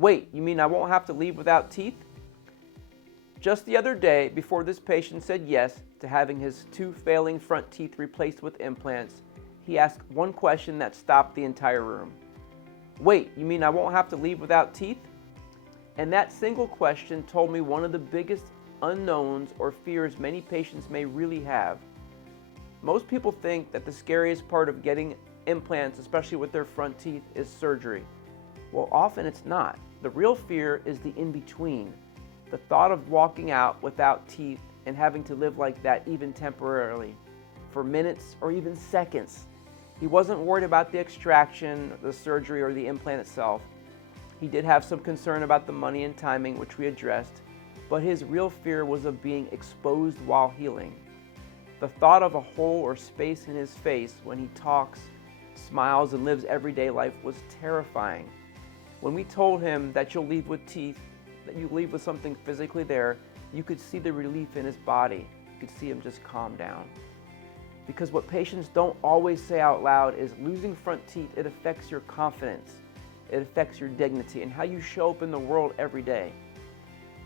Wait, you mean I won't have to leave without teeth? Just the other day, before this patient said yes to having his 2 failing front teeth replaced with implants, he asked one question that stopped the entire room. Wait, you mean I won't have to leave without teeth? And that single question told me one of the biggest unknowns or fears many patients may really have. Most people think that the scariest part of getting implants, especially with their front teeth, is surgery. Well, often it's not. The real fear is the in-between. The thought of walking out without teeth and having to live like that even temporarily, for minutes or even seconds. He wasn't worried about the extraction, the surgery, or the implant itself. He did have some concern about the money and timing, which we addressed, but his real fear was of being exposed while healing. The thought of a hole or space in his face when he talks, smiles, and lives everyday life was terrifying. When we told him that you'll leave with teeth, that you leave with something physically there, you could see the relief in his body. You could see him just calm down. Because what patients don't always say out loud is losing front teeth, it affects your confidence, it affects your dignity, and how you show up in the world every day.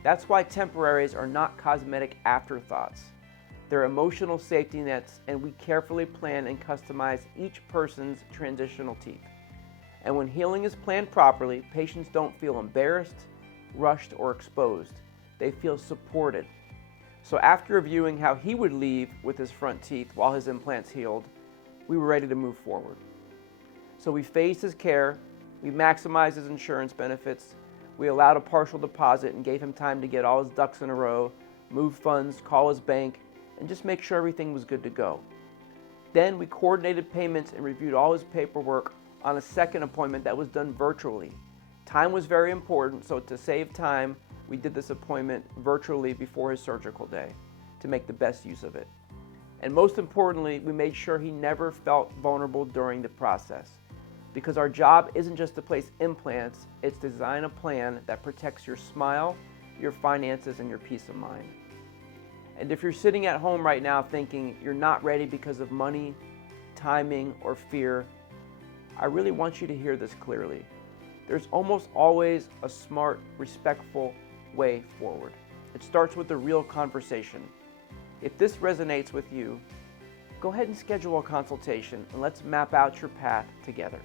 That's why temporaries are not cosmetic afterthoughts. They're emotional safety nets, and we carefully plan and customize each person's transitional teeth. And when healing is planned properly, patients don't feel embarrassed, rushed, or exposed. They feel supported. So after reviewing how he would leave with his front teeth while his implants healed, we were ready to move forward. So we phased his care, we maximized his insurance benefits, we allowed a partial deposit and gave him time to get all his ducks in a row, move funds, call his bank, and just make sure everything was good to go. Then we coordinated payments and reviewed all his paperwork on a second appointment that was done virtually. Time was very important, so to save time, we did this appointment virtually before his surgical day to make the best use of it. And most importantly, we made sure he never felt vulnerable during the process. Because our job isn't just to place implants, it's to design a plan that protects your smile, your finances, and your peace of mind. And if you're sitting at home right now thinking you're not ready because of money, timing, or fear, I really want you to hear this clearly. There's almost always a smart, respectful way forward. It starts with a real conversation. If this resonates with you, go ahead and schedule a consultation and let's map out your path together.